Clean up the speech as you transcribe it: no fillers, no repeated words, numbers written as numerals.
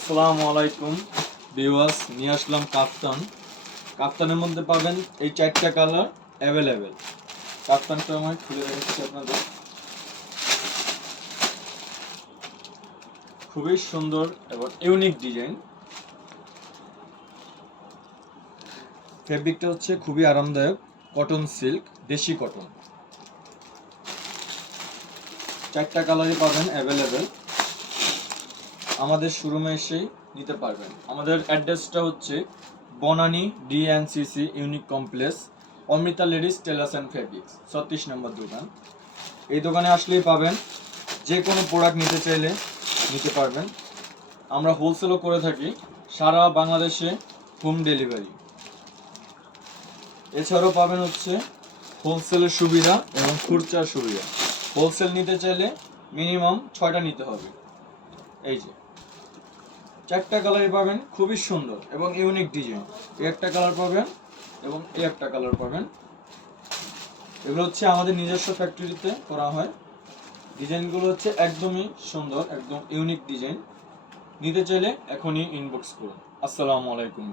আসসালামু আলাইকুম ভিউয়ার্স, নিয়ে আসলাম কাফতানের মধ্যে পাবেন এই চারটা কালার অ্যাভেলেবেল। কাফতানটা আমি খুলে দেখাচ্ছি আপনাদের। খুবই সুন্দর এবং ইউনিক ডিজাইন। ফেব্রিকটা হচ্ছে খুবই আরামদায়ক, কটন সিল্ক, দেশি কটন। চারটা কালারই পাবেন অ্যাভেলেবেল। আমাদের শোরুমে এসেই নিতে পারবেন। আমাদের অ্যাড্রেসটা হচ্ছে Banani DNCC unique complex, Amrita ladies tailors and fabrics, 36 নম্বর দোকান। এই দোকানে আসলেই পাবেন। যে কোনো প্রোডাক্ট নিতে চাইলে নিতে পারবেন। আমরা হোলসেলও করে থাকি, সারা বাংলাদেশে হোম ডেলিভারি। এছাড়াও পাবেন হচ্ছে হোলসেলের সুবিধা এবং খুচরার সুবিধা। হোলসেল নিতে চাইলে মিনিমাম 6টা নিতে হবে। এই যে চারটা কালারই পাবেন, খুবই সুন্দর এবং ইউনিক ডিজাইন। এই একটা কালার পাবেন এবং এই একটা কালার পাবেন। এগুলো হচ্ছে আমাদের নিজস্ব ফ্যাক্টরিতে করা হয়। ডিজাইনগুলো হচ্ছে একদমই সুন্দর, একদম ইউনিক ডিজাইন। নিতে চাইলে এখনই ইনবক্স করুন। আসসালামু আলাইকুম।